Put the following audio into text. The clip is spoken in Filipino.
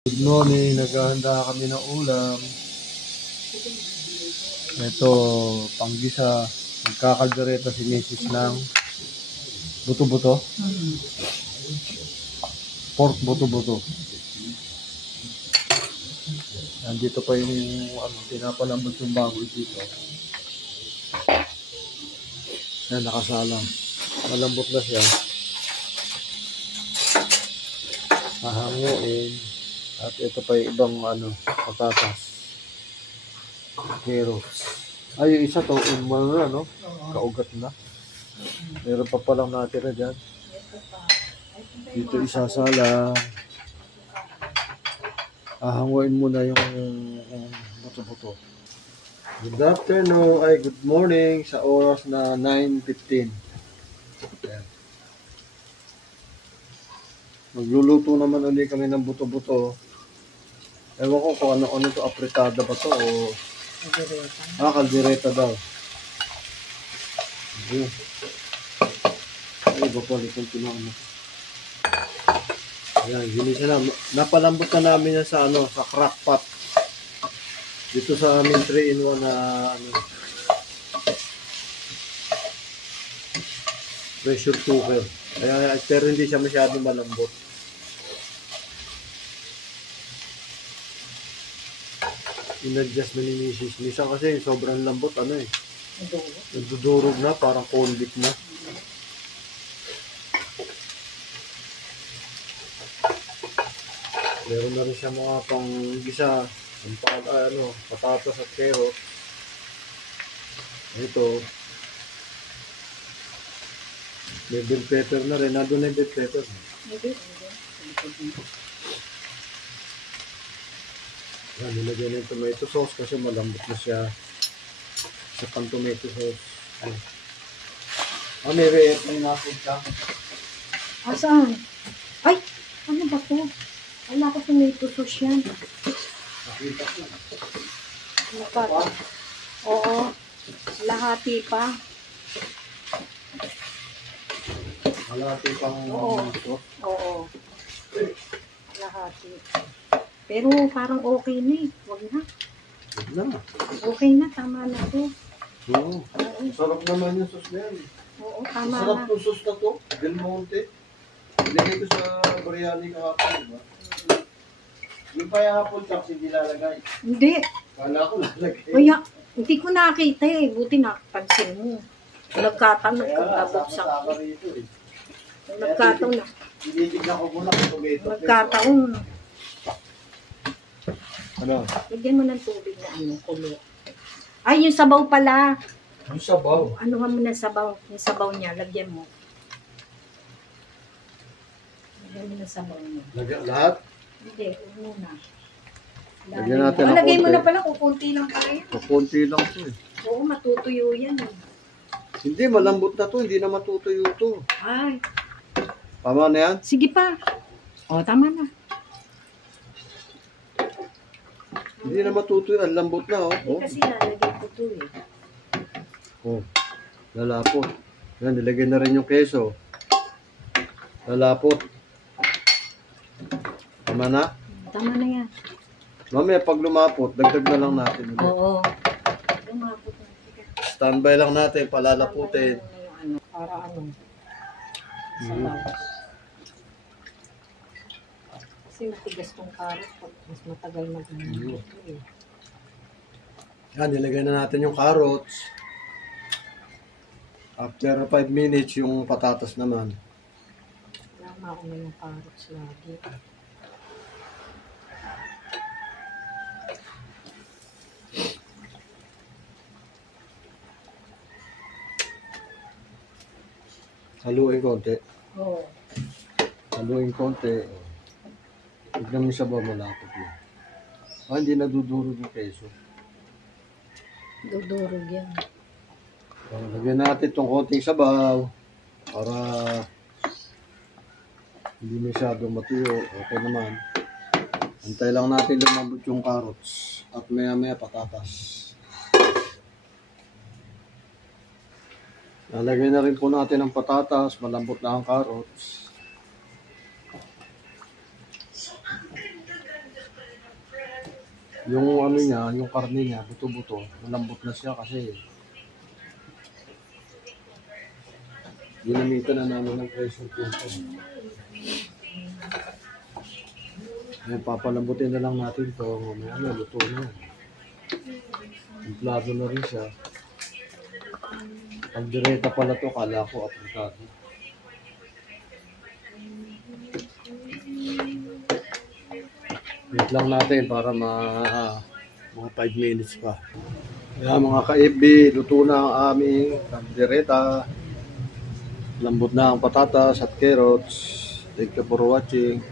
Good morning, naghahanda kami ng ulam. Ito, panggisa. Magkakaldereta si Mrs. ng buto-buto. Pork buto-buto. Nandito pa yung pinapalambot yung baboy dito. Yan, nakasalang. Malambot na siya. Hahanguin. At ito pa yung ibang patatas. Carrots. Ay, yung isa to, no? Kaugat na. Meron pa palang natira dyan. Dito isasala. Hahanguin muna yung buto-buto. Good afternoon, good morning sa oras na 9:15. Ayan. Magluluto naman ulit kami ng buto-buto. Ewan ko kung ano to, apritada ba to o Kaldereta. Kaldereta daw. Ay, bapalitan ko na Ayan, ginisa na. Napalambot na namin yan sa sa crock pot. Dito sa amin 3-in-1 na pressure cooker. Kaya pero hindi siya masyadong malambot. In-adjust na ni Mrs. Misa kasi sobrang lambot nagdudurog na, parang convict na. Meron na rin siya mga pang-gisa, patatas at carrot. Ito, may bell pepper na rin. Nandun na yung bell pepper. Yan, nilagyan na yung tomato sauce kasi malambot na siya sa pang tomato sauce. May napod ka. Saan? Ay! Ano ba to? Wala ko tomato sauce yan. Nakita ko. Oo. Lahati pa. Malati pang sauce. Oo. Lahati. Pero parang okay na eh. Wag na. Huwag na. Okay na. Tama na to. Oo. Sarap naman yung sauce na yan. Oo, tama Sarap na. yung sauce na to. Del Monte. Ilagay ko sa biryani kahapon, diba? Yung payahapon kasi hindi lalagay. Hindi. Kala ko lalagay. Kaya, hindi ko nakita eh. Buti napansin mo. Nagkataon, nagkabot sa sama rito eh. nagkataon na. Tinitignan ko muna kung tomato. Nagkataon. Ano? Lagyan mo ng tubig na kulo. Ay, yung sabaw pala. Yung sabaw. Ano mo ng sabaw? Yung sabaw niya, lagyan mo. Lagyan mo ng sabaw niya. Lagyan lahat? Hindi, huwag muna. Lagyan natin ng lagay mo konti. na pala kung konti lang pala yan. Kakunti lang to eh. Oo, matutuyo yan eh. Hindi, malambot na to. Hindi na matutuyo to. Ay, Tama na yan? sige pa. O, tama na. Hindi na matutuyo. Ang lambot na oh. Hindi kasi lalagay ko to eh. Oh, lalapot. Yan, nilagay na rin yung keso. Lalapot. Tama na? Tama na yan. Mamaya pag lumapot, dagdag na lang natin. Oo. Lumapot na. Standby lang natin, palalaputin. Para ano? Mhm. Sabaw. Kasi matigas tong carrot pag mas matagal mag-ano. Yan, nilagay na natin yung carrots. After 5 minutes, yung patatas naman. Lama ako na yung carrots lagi. Haluin konti. Oo. Haluin konti. Tignan mo sa baba, malapot na. Hindi nadudurog yung keso. Dudurog yan. Lagyan natin itong konting sabaw para hindi masyadong matuyo. Okay naman. Antay lang natin lumambot yung carrots at maya patatas. Lalagay na rin po natin ang patatas, malambot na ang carrots. Yung ano niya, yung karne niya, buto-buto, malambot na siya kasi ginamitan na namin ng pressure cooker. Ngayon, papalambutin na lang natin to. Mamaya na, luto na. Templado na rin siya. Pag direta pala to, kala ko aplikado. Wait lang natin para mga 5 minutes pa. Kaya mga ka-FB, luto na ang aming direta. Lambot na ang patatas at carrots. Thank you for watching.